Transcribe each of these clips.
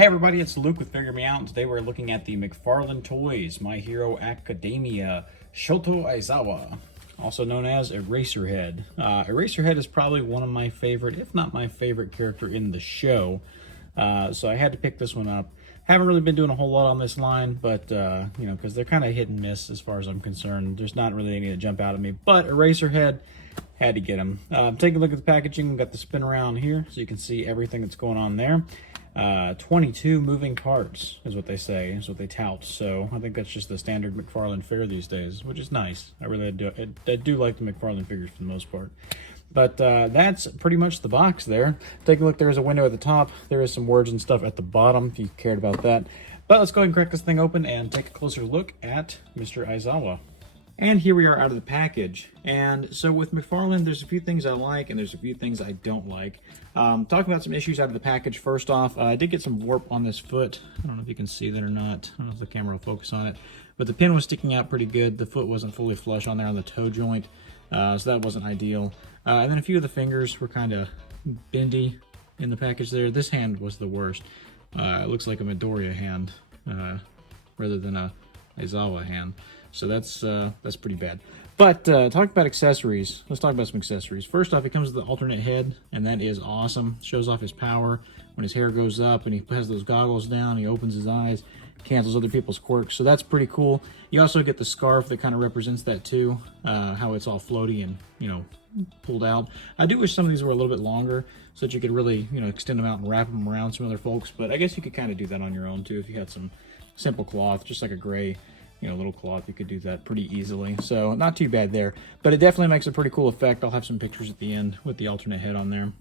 Hey everybody, it's Luke with Figure Me Out, and today we're looking at the McFarlane Toys My Hero Academia Shota Aizawa, also known as Eraserhead. Eraserhead is probably one of my favorite, if not my favorite character in the show, so I had to pick this one up. Haven't really been doing a whole lot on this line, but, you know, because they're kind of hit and miss as far as I'm concerned. There's not really any that jump out at me, but Eraserhead, had to get him. Take a look at the packaging. We've got the spin around here, so you can see everything that's going on there. 22 moving parts is what they say, is what they tout. So I think that's just the standard McFarlane fare these days, which is nice. I really do. I do like the McFarlane figures for the most part. But that's pretty much the box there. Take a look. There is a window at the top. There is some words and stuff at the bottom if you cared about that. But let's go ahead and crack this thing open and take a closer look at Mr. Aizawa. And here we are out of the package. And so with McFarlane, there's a few things I like and there's a few things I don't like. Talking about some issues out of the package, first off, I did get some warp on this foot. I don't know if you can see that or not. I don't know if the camera will focus on it. But the pin was sticking out pretty good. The foot wasn't fully flush on there on the toe joint, so that wasn't ideal. And then a few of the fingers were kind of bendy in the package there. This hand was the worst. It looks like a Midoriya hand rather than a Aizawa hand. So that's pretty bad. But talking about accessories, let's talk about some accessories. First off, it comes with the alternate head, and that is awesome. Shows off his power when his hair goes up and he has those goggles down, he opens his eyes, cancels other people's quirks. So that's pretty cool. You also get the scarf that kind of represents that too, how it's all floaty and, you know, pulled out. I do wish some of these were a little bit longer so that you could really, you know, extend them out and wrap them around some other folks. But I guess you could kind of do that on your own too if you had some simple cloth, just like a gray, you know, little cloth. You could do that pretty easily. So not too bad there, but it definitely makes a pretty cool effect. I'll have some pictures at the end with the alternate head on there.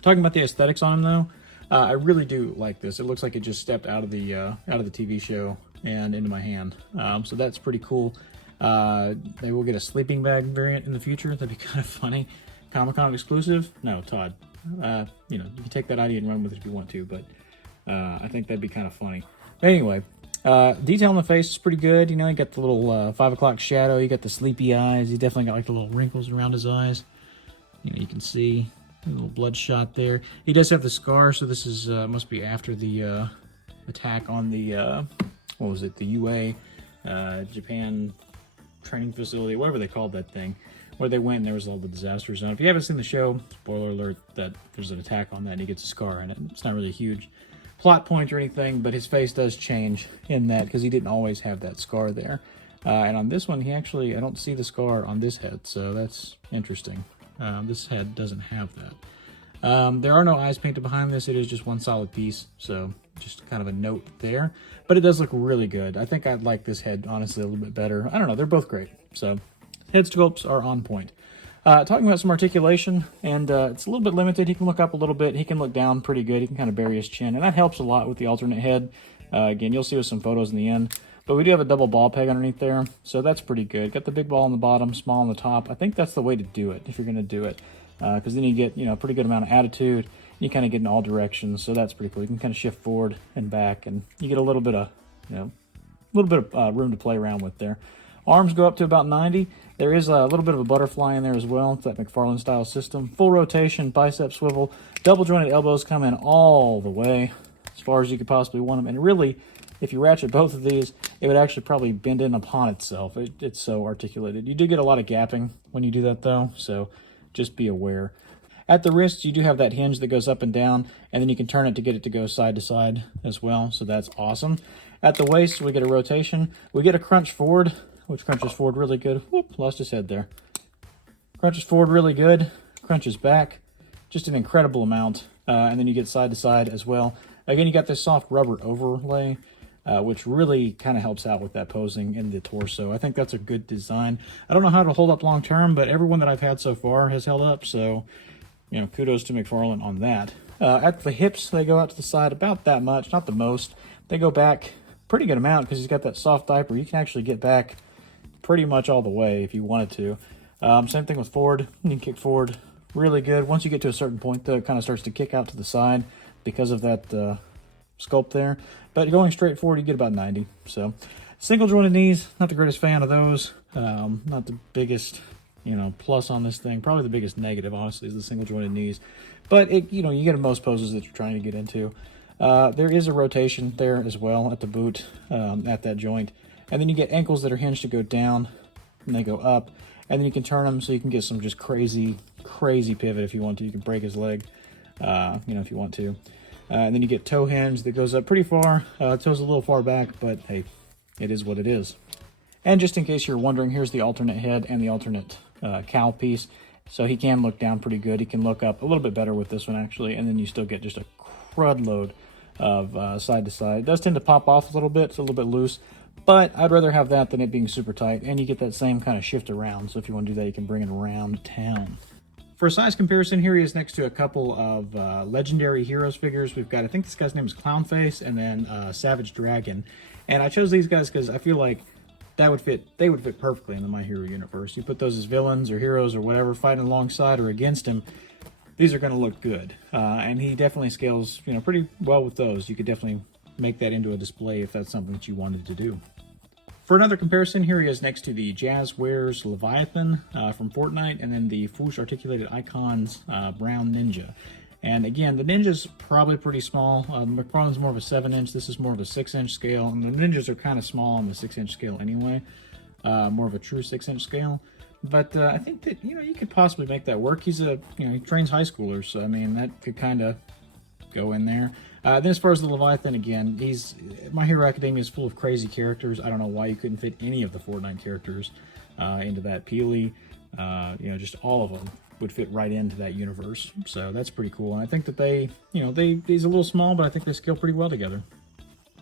Talking about the aesthetics on him though, I really do like this. It looks like it just stepped out of the TV show and into my hand. So that's pretty cool. They will get a sleeping bag variant in the future. That'd be kind of funny. Comic-Con exclusive? No, Todd. You know, you can take that idea and run with it if you want to, but I think that'd be kind of funny. But anyway, detail on the face is pretty good. You know, you got the little 5 o'clock shadow. You got the sleepy eyes. He definitely got like the little wrinkles around his eyes. You know, you can see a little bloodshot there. He does have the scar, so this is must be after the attack on the what was it? The UA Japan training facility, whatever they called that thing, where they went and there was all the disaster zone. If you haven't seen the show, spoiler alert, that there's an attack on that and he gets a scar in it. It's not really huge plot point or anything, but his face does change in that because he didn't always have that scar there. And on this one, he actually, I don't see the scar on this head, so that's interesting. This head doesn't have that. There are no eyes painted behind this. It is just one solid piece, so just kind of a note there. But it does look really good. I think I'd like this head, honestly, a little bit better. I don't know, they're both great. So head sculpts are on point. Talking about some articulation, and it's a little bit limited. He can look up a little bit. He can look down pretty good. He can kind of bury his chin, and that helps a lot with the alternate head. Again, you'll see with some photos in the end. But we do have a double ball peg underneath there, so that's pretty good. Got the big ball on the bottom, small on the top. I think that's the way to do it if you're going to do it, because then you get, you know, a pretty good amount of attitude. You kind of get in all directions, so that's pretty cool. You can kind of shift forward and back, and you get a little bit of, you know, a little bit of room to play around with there. Arms go up to about 90. There is a little bit of a butterfly in there as well. It's that McFarlane style system. Full rotation, bicep swivel, double jointed elbows come in all the way as far as you could possibly want them. And really, if you ratchet both of these, it would actually probably bend in upon itself. It's so articulated. You do get a lot of gapping when you do that though, so just be aware. At the wrists, you do have that hinge that goes up and down, and then you can turn it to get it to go side to side as well, so that's awesome. At the waist, we get a rotation. We get a crunch forward, which crunches forward really good. Whoop, lost his head there. Crunches forward really good, crunches back, just an incredible amount. And then you get side to side as well. Again, you got this soft rubber overlay, which really kind of helps out with that posing in the torso. I think that's a good design. I don't know how it'll hold up long term, but everyone that I've had so far has held up, so, you know, kudos to McFarlane on that. At the hips, they go out to the side about that much, not the most. They go back pretty good amount because he's got that soft diaper. You can actually get back pretty much all the way if you wanted to. Same thing with forward. You can kick forward really good. Once you get to a certain point, though, it kind of starts to kick out to the side because of that sculpt there. But going straight forward, you get about 90. So single jointed knees, not the greatest fan of those. Not the biggest, you know, plus on this thing. Probably the biggest negative, honestly, is the single jointed knees. But it, you know, you get in most poses that you're trying to get into. There is a rotation there as well at the boot, at that joint. And then you get ankles that are hinged to go down, and they go up. And then you can turn them so you can get some just crazy pivot if you want to. You can break his leg, if you want to. And then you get toe hinge that goes up pretty far. Toe's a little far back, but hey, it is what it is. And just in case you're wondering, here's the alternate head and the alternate cowl piece. So he can look down pretty good. He can look up a little bit better with this one, actually. And then you still get just a crud load of side to side. It does tend to pop off a little bit. It's a little bit loose. But I'd rather have that than it being super tight. And you get that same kind of shift around. So if you want to do that, you can bring it around town. For a size comparison, here he is next to a couple of Legendary Heroes figures. We've got, I think this guy's name is Clownface, and then Savage Dragon. And I chose these guys because I feel like they would fit perfectly in the My Hero universe. You put those as villains or heroes or whatever, fighting alongside or against him, these are going to look good. And he definitely scales, pretty well with those. You could definitely make that into a display if that's something that you wanted to do. For another comparison, here he is next to the Jazz Wears Leviathan from Fortnite, and then the Foosh Articulated Icons Brown Ninja. And again, the Ninja's probably pretty small. McFarlane's more of a 7-inch. This is more of a 6-inch scale. And the Ninjas are kind of small on the 6-inch scale anyway. More of a true 6-inch scale. But I think that, you could possibly make that work. He's he trains high schoolers. So, I mean, that could kind of go in there. Then as far as the Leviathan, again, My Hero Academia is full of crazy characters. I don't know why you couldn't fit any of the Fortnite characters into that. Peely, just all of them would fit right into that universe. So that's pretty cool. And I think that he's a little small, but I think they scale pretty well together.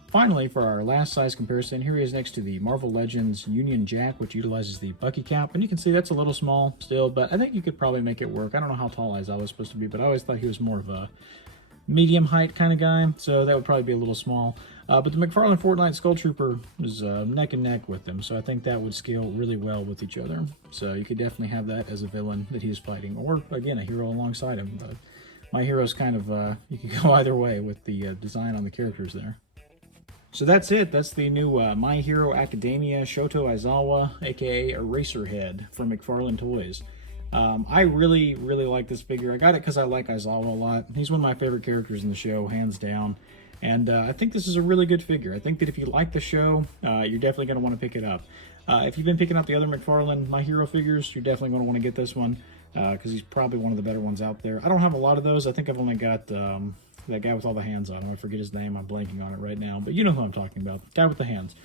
Finally, for our last size comparison, here he is next to the Marvel Legends Union Jack, which utilizes the Bucky cap. And you can see that's a little small still, but I think you could probably make it work. I don't know how tall Aizawa was supposed to be, but I always thought he was more of a medium height kind of guy, so that would probably be a little small. But the McFarlane Fortnite Skull Trooper is neck and neck with them, so I think that would scale really well with each other. So you could definitely have that as a villain that he's fighting, or again, a hero alongside him. But My Hero's kind of, you could go either way with the design on the characters there. So that's it. That's the new My Hero Academia Shota Aizawa, aka Eraserhead from McFarlane Toys. I really like this figure. I got it because I like Aizawa a lot. He's one of my favorite characters in the show, hands down. And I think this is a really good figure. I think that if you like the show, you're definitely going to want to pick it up. If you've been picking up the other McFarlane My Hero figures, you're definitely going to want to get this one because he's probably one of the better ones out there. I don't have a lot of those. I think I've only got that guy with all the hands on him. I forget his name. I'm blanking on it right now. But you know who I'm talking about. The guy with the hands.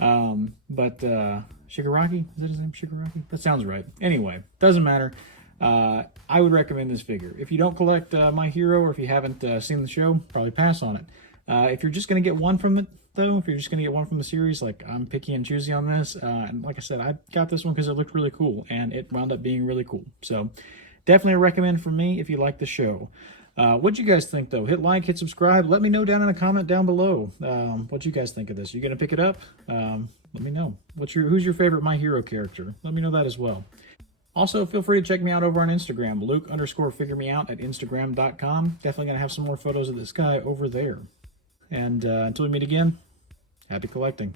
Shigaraki? Is that his name? Shigaraki? That sounds right. Anyway, doesn't matter. I would recommend this figure. If you don't collect My Hero, or if you haven't seen the show, probably pass on it. If you're just going to get one from it, though, if you're just going to get one from the series, like I'm picky and choosy on this, and like I said, I got this one because it looked really cool, and it wound up being really cool. So definitely a recommend from me if you like the show. What'd you guys think, though? Hit like, hit subscribe. Let me know down in a comment down below what you guys think of this. You going to pick it up? Let me know. Who's your favorite My Hero character? Let me know that as well. Also, feel free to check me out over on Instagram, Luke_figuremeout at Instagram.com. Definitely going to have some more photos of this guy over there. And until we meet again, happy collecting.